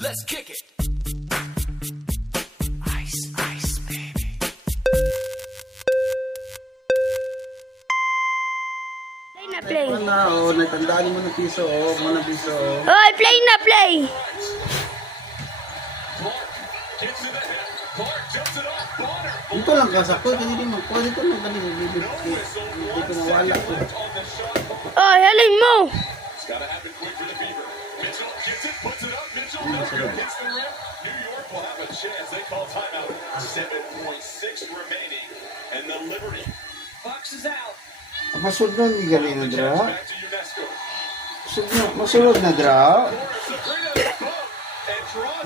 Let's kick it. Ice, ice, baby. Play na play. Wala, oh, natandaan mo ng piso, oh, mo ng piso. Hoy, play na play. Dito lang kasakto, hindi mo. Pwede ko lang kanina, hindi ko mawala ko. Oh, halin mo. Gotta have it quick for the Beaver. Mitchell gets it, puts it up. Mitchell hits the rim. New York will have a chance. They call timeout. 7.6 remaining. And the Liberty. Fox is out. Masunod na yung galing na dra. Back to UNESCO. Masunod na dra.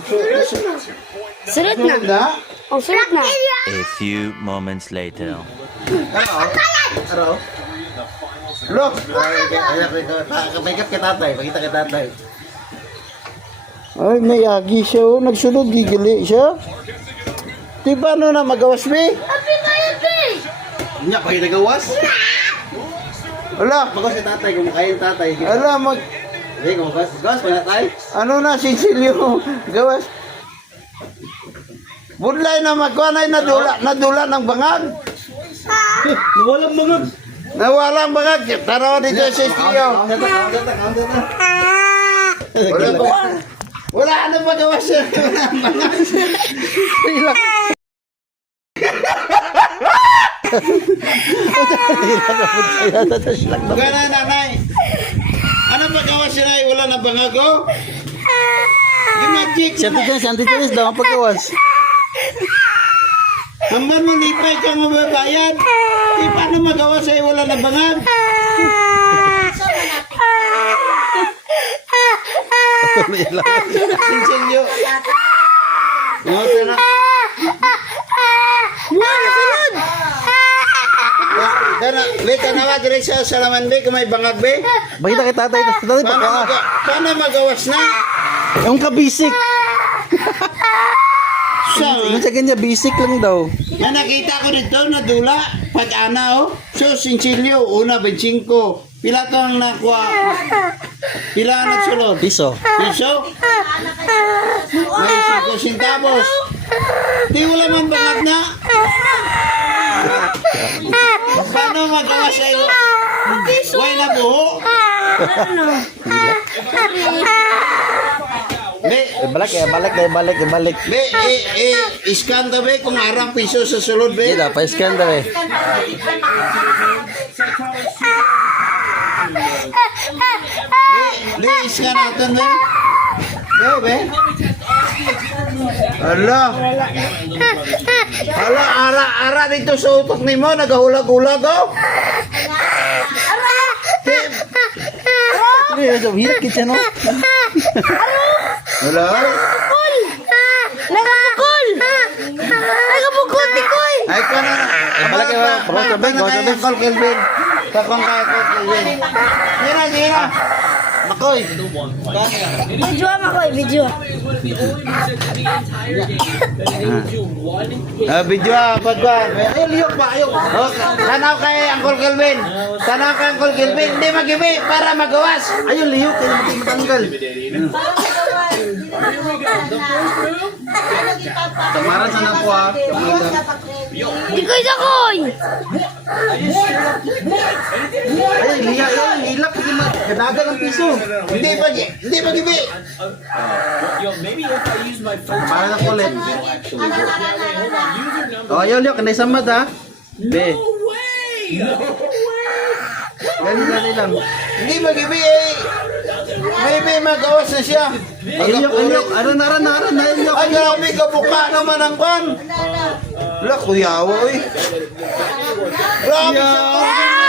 Sabrina Sunod na. Masunod na. Oh, sunod na. A few moments later. Araw. Look! Kapag ka tatay, pakita ka tatay. Ay, nayagi siya, oh. Nagsunod, gigali siya. Di ba ano na magawas, be? Nga, pakita gawas? Wala. Magawas si tatay, kumakain tatay. Wala, Hindi, kumakain. Gawas pa na tayo. Ano na, sinsilyo. Gawas. Budlay na magkuhanay, nadula ng bangag. Nawalang bangag. Nawalang bangag. Tarawa dito sa studio. Wala na magawa siya. Gana nanay. Ano paggawa siya na wala na bangago? Yung magic. Santi James daw ang pagkawas. Hanggang malipay kang mababayad. Di paano magawa sa'yo wala na bangag? Sinsilyo. Ito na. Lita na ba dire sa Salaman be kung may bangag be? Bakita kay tatay, tatay pagkawas. Paano magawas na? Yung kabisik. Yung sa kanya, basic lang daw. Na nakita ko dito na dula pag-ana oh. So sinsilyo una 25. Pila to ang nakuha? Pila ang nagsulod? Piso. Piso? May 5 centavos. Di wala man bangag na. Paano magawa sa'yo? Way na buho? Be, Balik. be, iskan ta be kung arang piso sa sulod be. Hindi daw, pa-scan daw eh. Be, iskan natin be. Be. Hala. Ara dito sa utok ni mo, nagahulag-hulag oh. Ano yun, so hirap kitsa no? Wala. Nagapukul, tikoy. Ay ka na. balik ka ba? Prost ka ba? Call Kelvin. Kakong kaya Call Kelvin. Sige na. Makoy. Video ako, video. Video pagwan. Ay liyok ba ayo. Tanaw kay Uncle Kelvin. Tanaw kay Uncle Kelvin. Hindi magibi para magawas. Ayun liyok kay matanggal. Tamaran sa nako ah. Tikoy, takoy. Ay liya yun. Hilak hindi magadagan ng piso. Hindi magibi. Tamaran na kulit. Oh, ayaw liyok. Kanay samad ha. Be. Gani lang. Hindi magibi eh. May magawas na siya. Ayok. Ano na ayok. Ay, grabe ka buka naman ang kwan. Wala, kuyawa eh. Grabe siya.